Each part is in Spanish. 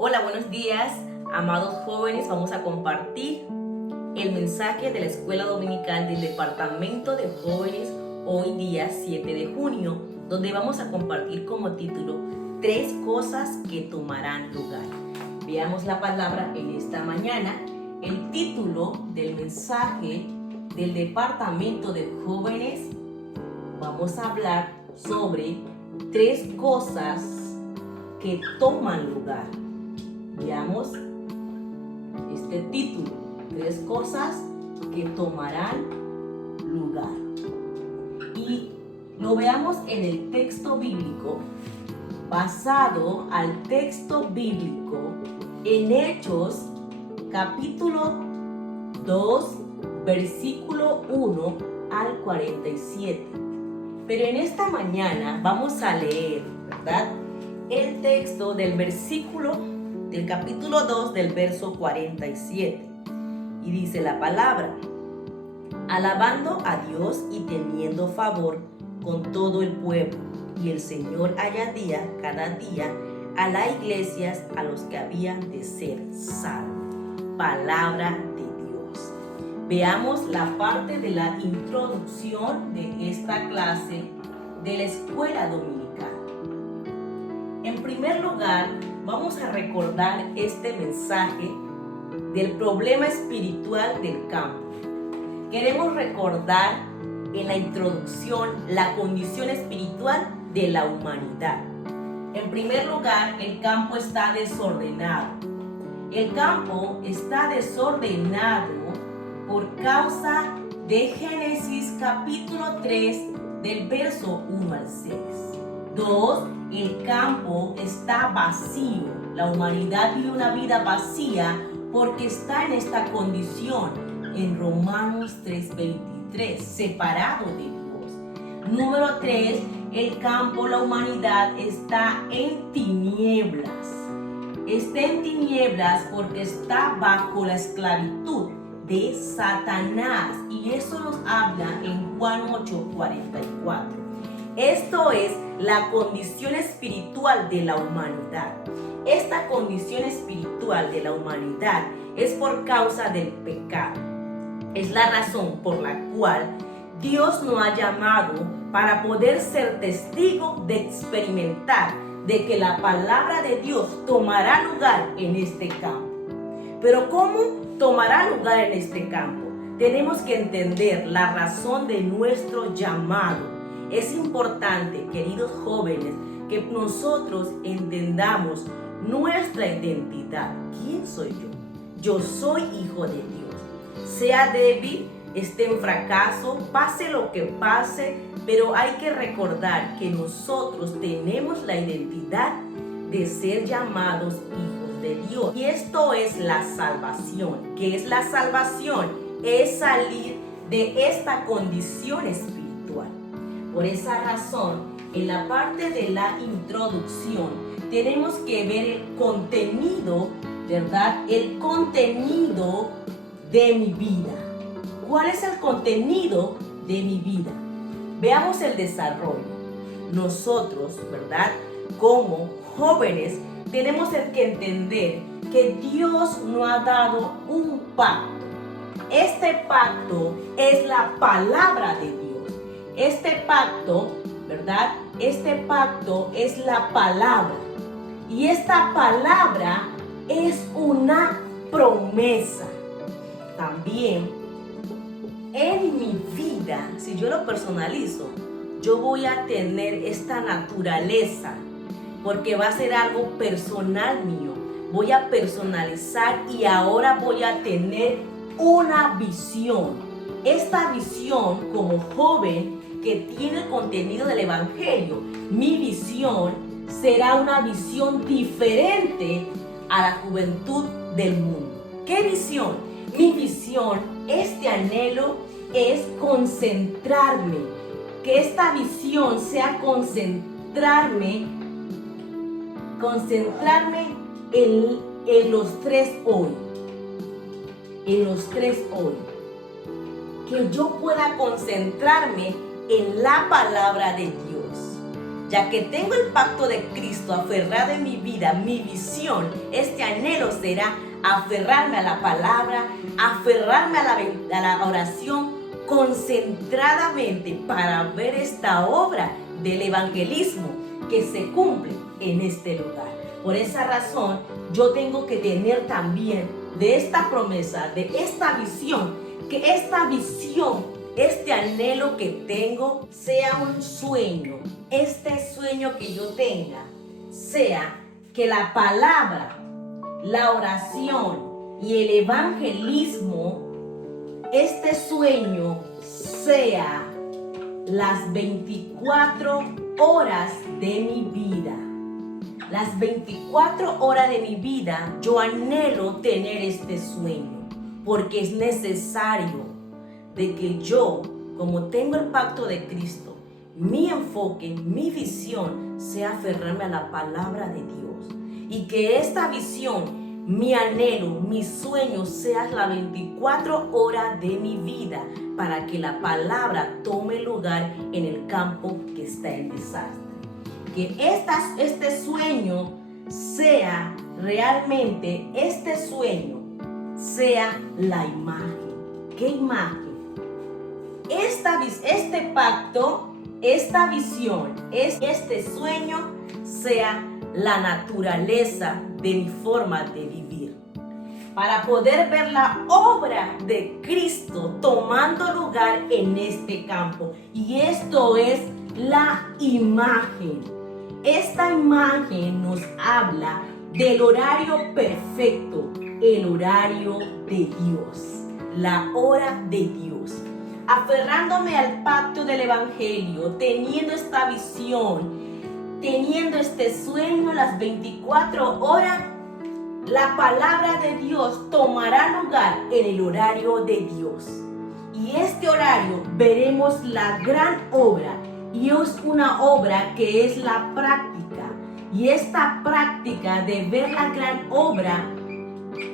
Hola, buenos días, amados jóvenes. Vamos a compartir el mensaje de la Escuela Dominical del Departamento de Jóvenes hoy día 7 de junio, donde vamos a compartir como título 3 cosas que tomarán lugar. Veamos la palabra en esta mañana. El título del mensaje del Departamento de Jóvenes, vamos a hablar sobre 3 cosas que toman lugar. Veamos este título, 3 cosas que tomarán lugar. Y lo veamos en el texto bíblico, basado al texto bíblico en Hechos, capítulo 2, versículo 1 al 47. Pero en esta mañana vamos a leer, ¿verdad?, el texto del versículo del capítulo 2 del verso 47. Y dice la palabra: alabando a Dios y teniendo favor con todo el pueblo. Y el Señor añadía cada día a las iglesias a los que habían de ser salvos. Palabra de Dios. Veamos la parte de la introducción de esta clase de la escuela dominical. En primer lugar, vamos a recordar este mensaje del problema espiritual del campo. Queremos recordar en la introducción la condición espiritual de la humanidad. En primer lugar, el campo está desordenado. El campo está desordenado por causa de Génesis capítulo 3 del verso 1 al 6. 2. El campo está vacío. La humanidad vive una vida vacía porque está en esta condición en Romanos 3:23, separado de Dios. Número 3. El campo, la humanidad está en tinieblas. Está en tinieblas porque está bajo la esclavitud de Satanás. Y eso nos habla en Juan 8:44. Esto es la condición espiritual de la humanidad. Esta condición espiritual de la humanidad es por causa del pecado. Es la razón por la cual Dios nos ha llamado para poder ser testigo de experimentar de que la palabra de Dios tomará lugar en este campo. Pero ¿cómo tomará lugar en este campo? Tenemos que entender la razón de nuestro llamado. Es importante, queridos jóvenes, que nosotros entendamos nuestra identidad. ¿Quién soy yo? Yo soy hijo de Dios. Sea débil, esté en fracaso, pase lo que pase, pero hay que recordar que nosotros tenemos la identidad de ser llamados hijos de Dios. Y esto es la salvación. ¿Qué es la salvación? Es salir de esta condición espiritual. Por esa razón, en la parte de la introducción, tenemos que ver el contenido, ¿verdad? El contenido de mi vida. ¿Cuál es el contenido de mi vida? Veamos el desarrollo. Nosotros, ¿verdad?, como jóvenes, tenemos que entender que Dios nos ha dado un pacto. Este pacto es la palabra de Dios. Este pacto, ¿verdad? Este pacto es la palabra. Y esta palabra es una promesa. También en mi vida, si yo lo personalizo, yo voy a tener esta naturaleza, porque va a ser algo personal mío. Voy a personalizar y ahora voy a tener una visión. Esta visión, como joven que tiene el contenido del evangelio, mi visión será una visión diferente a la juventud del mundo. ¿Qué visión? Mi visión, este anhelo es concentrarme. Que esta visión sea concentrarme en los 3 hoy. En los 3 hoy. Que yo pueda concentrarme en la palabra de Dios. Ya que tengo el pacto de Cristo aferrado en mi vida, mi visión, este anhelo será aferrarme a la palabra, aferrarme a la oración concentradamente para ver esta obra del evangelismo que se cumple en este lugar. Por esa razón, yo tengo que tener también de esta promesa, de esta visión, que esta visión, este anhelo que tengo, sea un sueño. Este sueño que yo tenga sea que la palabra, la oración y el evangelismo, este sueño sea las 24 horas de mi vida. Las 24 horas de mi vida yo anhelo tener este sueño, porque es necesario de que yo, como tengo el pacto de Cristo, mi enfoque, mi visión sea aferrarme a la palabra de Dios, y que esta visión, mi anhelo, mi sueño sea las 24 horas de mi vida, para que la palabra tome lugar en el campo que está en desastre. Que este sueño sea realmente, este sueño sea la imagen. ¿Qué imagen? Este pacto, esta visión, este sueño sea la naturaleza de mi forma de vivir. Para poder ver la obra de Cristo tomando lugar en este campo. Y esto es la imagen. Esta imagen nos habla del horario perfecto, el horario de Dios, la hora de Dios. Aferrándome al pacto del evangelio, teniendo esta visión, teniendo este sueño, las 24 horas, la palabra de Dios tomará lugar en el horario de Dios. Y este horario veremos la gran obra. Y es una obra que es la práctica. Y esta práctica de ver la gran obra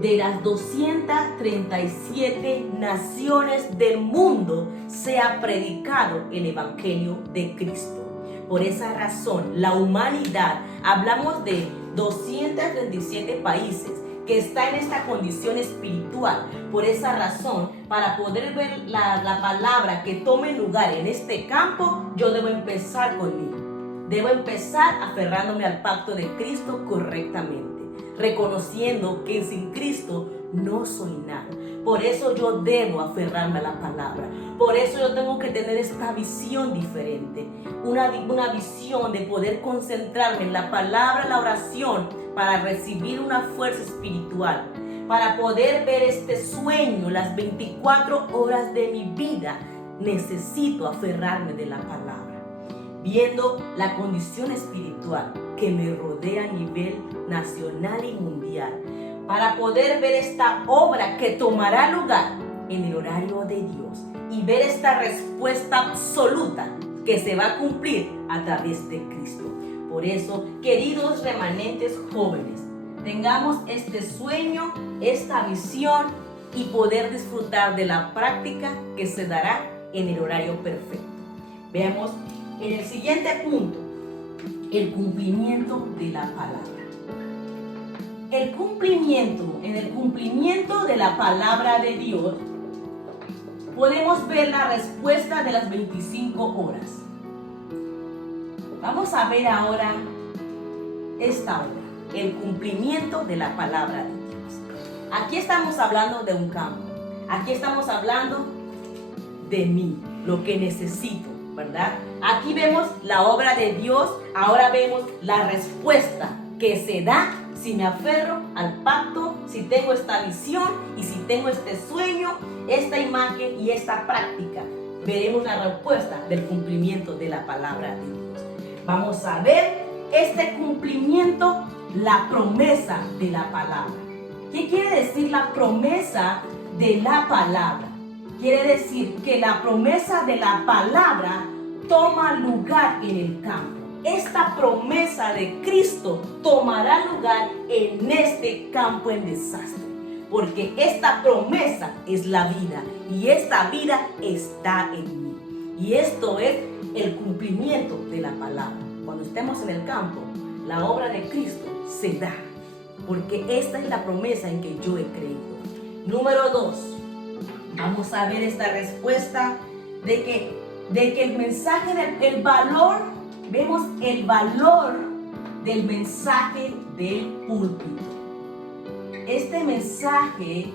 de las 237 naciones del mundo sea predicado el evangelio de Cristo. Por esa razón, la humanidad, hablamos de 237 países que está en esta condición espiritual. Por esa razón, para poder ver la palabra que tome lugar en este campo, yo debo empezar conmigo. Debo empezar aferrándome al pacto de Cristo correctamente, reconociendo que sin Cristo no soy nada. Por eso yo debo aferrarme a la palabra. Por eso yo tengo que tener esta visión diferente. Una visión de poder concentrarme en la palabra, la oración, para recibir una fuerza espiritual. Para poder ver este sueño, las 24 horas de mi vida, necesito aferrarme de la palabra. Viendo la condición espiritual que me rodea a nivel nacional y mundial, para poder ver esta obra que tomará lugar en el horario de Dios y ver esta respuesta absoluta que se va a cumplir a través de Cristo. Por eso, queridos remanentes jóvenes, tengamos este sueño, esta visión y poder disfrutar de la práctica que se dará en el horario perfecto. Veamos en el siguiente punto, el cumplimiento de la palabra. En el cumplimiento de la palabra de Dios, podemos ver la respuesta de las 25 horas. Vamos a ver ahora esta hora, el cumplimiento de la palabra de Dios. Aquí estamos hablando de un campo. Aquí estamos hablando de mí, lo que necesito, ¿verdad? Aquí vemos la obra de Dios, ahora vemos la respuesta que se da si me aferro al pacto, si tengo esta visión y si tengo este sueño, esta imagen y esta práctica. Veremos la respuesta del cumplimiento de la palabra de Dios. Vamos a ver este cumplimiento, la promesa de la palabra. ¿Qué quiere decir la promesa de la palabra? Quiere decir que la promesa de la palabra toma lugar en el campo. Esta promesa de Cristo tomará lugar en este campo en desastre, porque esta promesa es la vida y esta vida está en mí. Y esto es el cumplimiento de la palabra. cuando estemos en el campo, la obra de Cristo se da, porque esta es la promesa en que yo he creído. Número 2, vamos a ver esta respuesta de que el mensaje del valor, vemos el valor del mensaje del púlpito. Este mensaje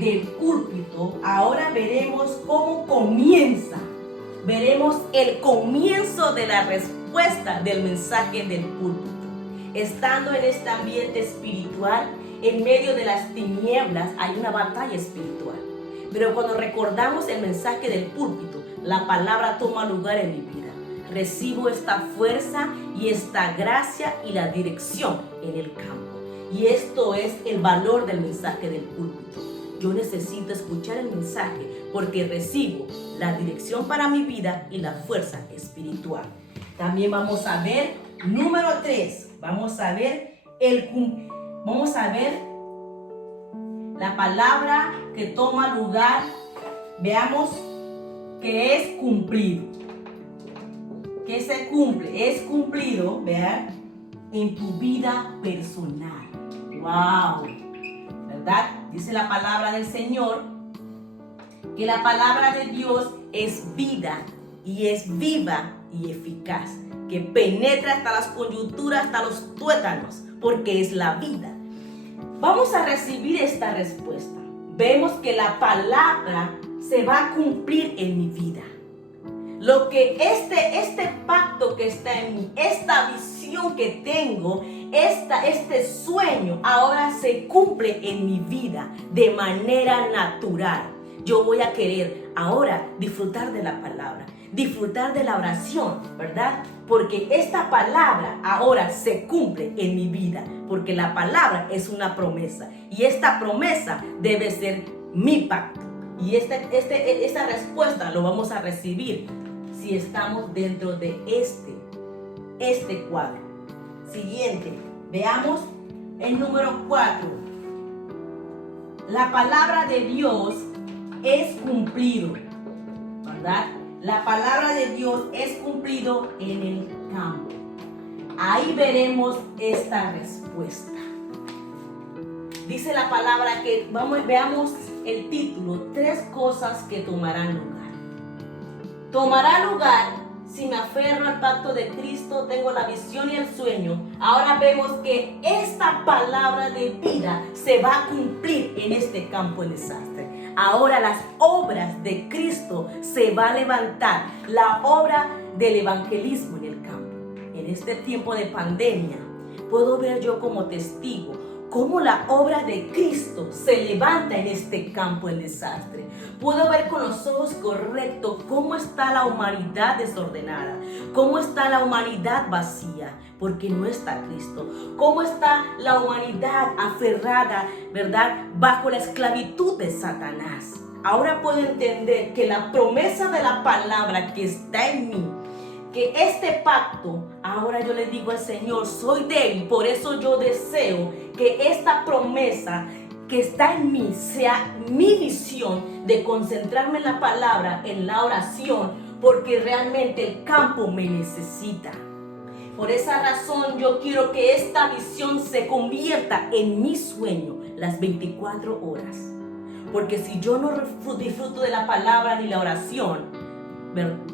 del púlpito, ahora veremos cómo comienza. Veremos el comienzo de la respuesta del mensaje del púlpito. Estando en este ambiente espiritual, en medio de las tinieblas, hay una batalla espiritual. Pero cuando recordamos el mensaje del púlpito, la palabra toma lugar en mi vida. Recibo esta fuerza y esta gracia y la dirección en el campo. Y esto es el valor del mensaje del púlpito. Yo necesito escuchar el mensaje porque recibo la dirección para mi vida y la fuerza espiritual. También vamos a ver, número 3, vamos a ver la palabra que toma lugar, veamos que es cumplido. Que se cumple, es cumplido, vean, en tu vida personal. ¡Wow! ¿Verdad? Dice la palabra del Señor que la palabra de Dios es vida y es viva y eficaz, que penetra hasta las coyunturas, hasta los tuétanos, porque es la vida. Vamos a recibir esta respuesta. Vemos que la palabra se va a cumplir en mi vida. Lo que este pacto que está en mí, esta visión que tengo, este sueño ahora se cumple en mi vida de manera natural. Yo voy a querer ahora disfrutar de la palabra, disfrutar de la oración, ¿verdad? Porque esta palabra ahora se cumple en mi vida, porque la palabra es una promesa y esta promesa debe ser mi pacto. Y esta respuesta lo vamos a recibir si estamos dentro de este cuadro. Siguiente, veamos el número 4. La palabra de Dios es cumplido, ¿verdad? La palabra de Dios es cumplido en el campo. Ahí veremos esta respuesta. Dice la palabra que, veamos el título, 3 cosas que tomarán lugar. Tomará lugar si me aferro al pacto de Cristo, tengo la visión y el sueño. Ahora vemos que esta palabra de vida se va a cumplir en este campo de desastre. Ahora las obras de Cristo se va a levantar, la obra del evangelismo en el campo. En este tiempo de pandemia, puedo ver yo como testigo cómo la obra de Cristo se levanta en este campo del desastre. Puedo ver con los ojos correctos cómo está la humanidad desordenada, cómo está la humanidad vacía, porque no está Cristo. Cómo está la humanidad aferrada, ¿verdad?, bajo la esclavitud de Satanás. Ahora puedo entender que la promesa de la palabra que está en mí, que este pacto, ahora yo le digo al Señor, soy débil, por eso yo deseo que esta promesa que está en mí sea mi visión de concentrarme en la palabra, en la oración, porque realmente el campo me necesita. Por esa razón yo quiero que esta visión se convierta en mi sueño las 24 horas. Porque si yo no disfruto de la palabra ni la oración,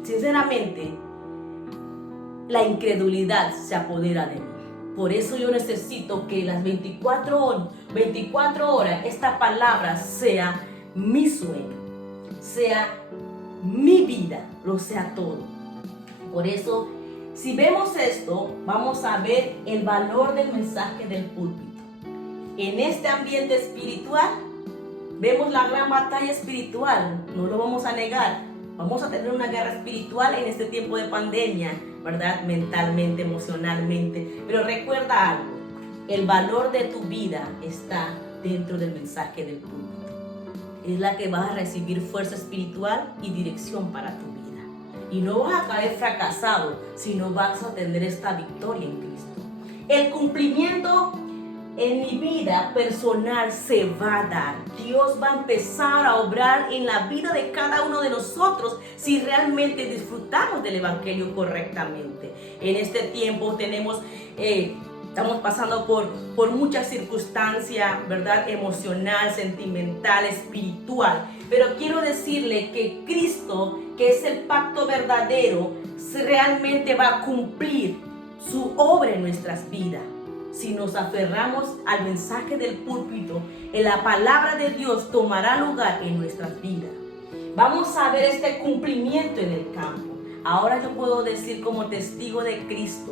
sinceramente, la incredulidad se apodera de mí. Por eso yo necesito que las 24 horas esta palabra sea mi sueño, sea mi vida, lo sea todo. Por eso, si vemos esto, vamos a ver el valor del mensaje del púlpito. En este ambiente espiritual, vemos la gran batalla espiritual, no lo vamos a negar. Vamos a tener una guerra espiritual en este tiempo de pandemia, ¿verdad? Mentalmente, emocionalmente. Pero recuerda algo, el valor de tu vida está dentro del mensaje del púlpito. Es la que vas a recibir fuerza espiritual y dirección para tu vida. Y no vas a caer fracasado, sino vas a tener esta victoria en Cristo. El cumplimiento en mi vida personal se va a dar. Dios va a empezar a obrar en la vida de cada uno de nosotros si realmente disfrutamos del Evangelio correctamente. En este tiempo estamos pasando por muchas circunstancias, ¿verdad? Emocional, sentimental, espiritual. Pero quiero decirle que Cristo, que es el pacto verdadero, realmente va a cumplir su obra en nuestras vidas. Si nos aferramos al mensaje del púlpito, en la palabra de Dios tomará lugar en nuestras vidas. Vamos a ver este cumplimiento en el campo. Ahora yo puedo decir como testigo de Cristo,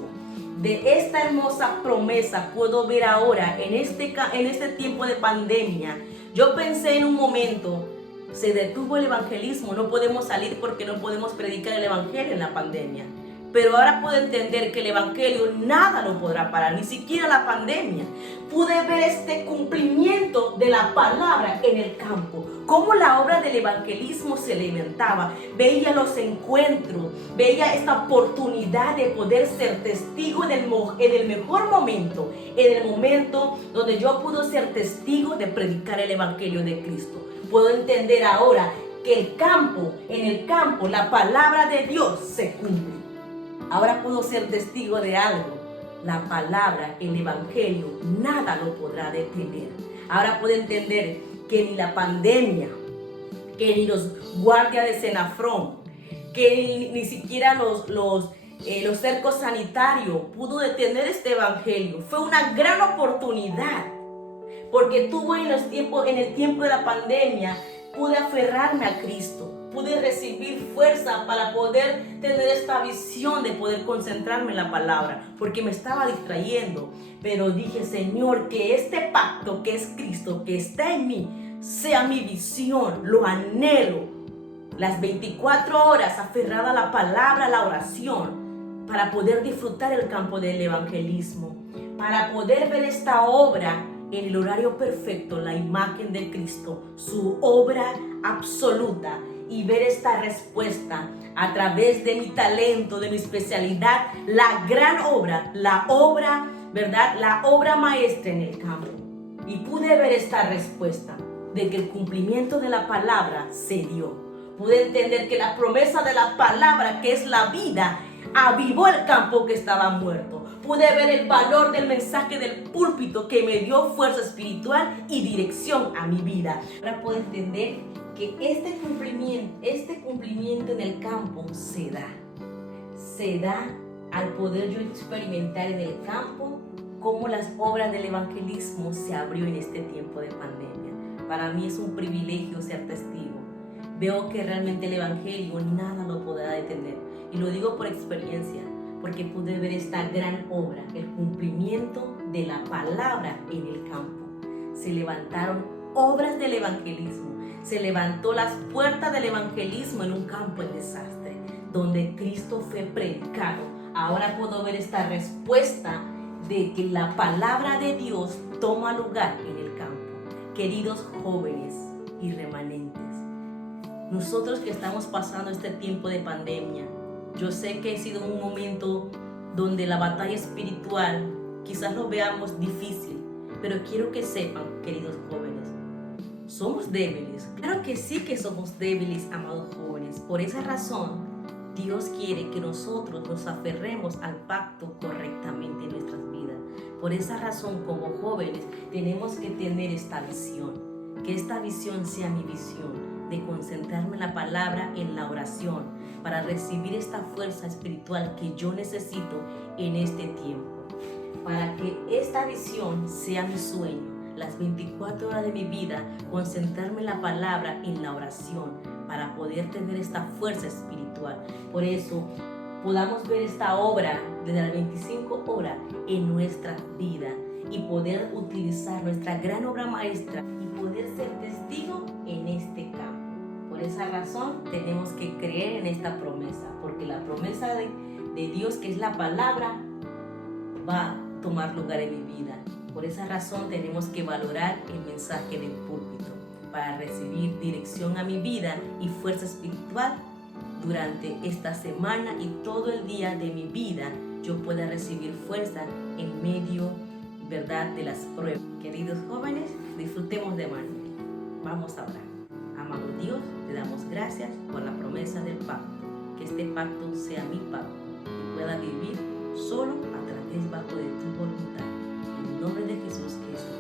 de esta hermosa promesa puedo ver ahora en este tiempo de pandemia. Yo pensé en un momento, se detuvo el evangelismo, no podemos salir porque no podemos predicar el evangelio en la pandemia. Pero ahora puedo entender que el evangelio nada lo podrá parar, ni siquiera la pandemia. Pude ver este cumplimiento de la palabra en el campo, cómo la obra del evangelismo se levantaba. Veía los encuentros, veía esta oportunidad de poder ser testigo en el mejor momento, en el momento donde yo pude ser testigo de predicar el evangelio de Cristo. Puedo entender ahora que en el campo, la palabra de Dios se cumple. Ahora puedo ser testigo de algo. La palabra, el evangelio, nada lo podrá detener. Ahora puedo entender que ni la pandemia, que ni los guardias de Senafrón, que ni siquiera los cercos sanitarios pudo detener este evangelio. Fue una gran oportunidad, porque en el tiempo de la pandemia, pude aferrarme a Cristo. Pude recibir fuerza para poder tener esta visión de poder concentrarme en la palabra, porque me estaba distrayendo. Pero dije, Señor, que este pacto que es Cristo, que está en mí, sea mi visión, lo anhelo. Las 24 horas aferrada a la palabra, a la oración, para poder disfrutar el campo del evangelismo, para poder ver esta obra en el horario perfecto, la imagen de Cristo, su obra absoluta, y ver esta respuesta a través de mi talento, de mi especialidad, la gran obra, ¿verdad? La obra maestra en el campo. Y pude ver esta respuesta de que el cumplimiento de la palabra se dio. Pude entender que la promesa de la palabra, que es la vida, avivó el campo que estaba muerto. Pude ver el valor del mensaje del púlpito que me dio fuerza espiritual y dirección a mi vida. Ahora puedo entender que este cumplimiento en el campo se da al poder yo experimentar en el campo cómo las obras del evangelismo se abrió en este tiempo de pandemia. Para mí es un privilegio ser testigo. Veo que realmente el evangelio nada lo podrá detener, y lo digo por experiencia, porque pude ver esta gran obra, el cumplimiento de la palabra en el campo. Se levantaron obras del evangelismo. Se levantó las puertas del evangelismo en un campo en desastre, donde Cristo fue predicado. Ahora puedo ver esta respuesta de que la palabra de Dios toma lugar en el campo. Queridos jóvenes y remanentes, nosotros que estamos pasando este tiempo de pandemia, yo sé que ha sido un momento donde la batalla espiritual quizás lo veamos difícil, pero quiero que sepan, queridos jóvenes, somos débiles. Claro que sí que somos débiles, amados jóvenes. Por esa razón, Dios quiere que nosotros nos aferremos al pacto correctamente en nuestras vidas. Por esa razón, como jóvenes, tenemos que tener esta visión. Que esta visión sea mi visión, de concentrarme en la palabra, en la oración, para recibir esta fuerza espiritual que yo necesito en este tiempo. Para que esta visión sea mi sueño, las 24 horas de mi vida, concentrarme en la palabra, en la oración, para poder tener esta fuerza espiritual. Por eso, podamos ver esta obra de las 25 horas en nuestra vida y poder utilizar nuestra gran obra maestra y poder ser testigo en este campo. Por esa razón, tenemos que creer en esta promesa, porque la promesa de Dios, que es la palabra, va a tomar lugar en mi vida. Por esa razón tenemos que valorar el mensaje del púlpito para recibir dirección a mi vida y fuerza espiritual durante esta semana y todo el día de mi vida. Yo pueda recibir fuerza en medio ¿verdad?, de las pruebas. Queridos jóvenes, disfrutemos de Manuel. Vamos a orar. Amado Dios, te damos gracias por la promesa del pacto. Que este pacto sea mi pacto y pueda vivir solo a través bajo de tu voluntad. En el nombre de Jesús, que es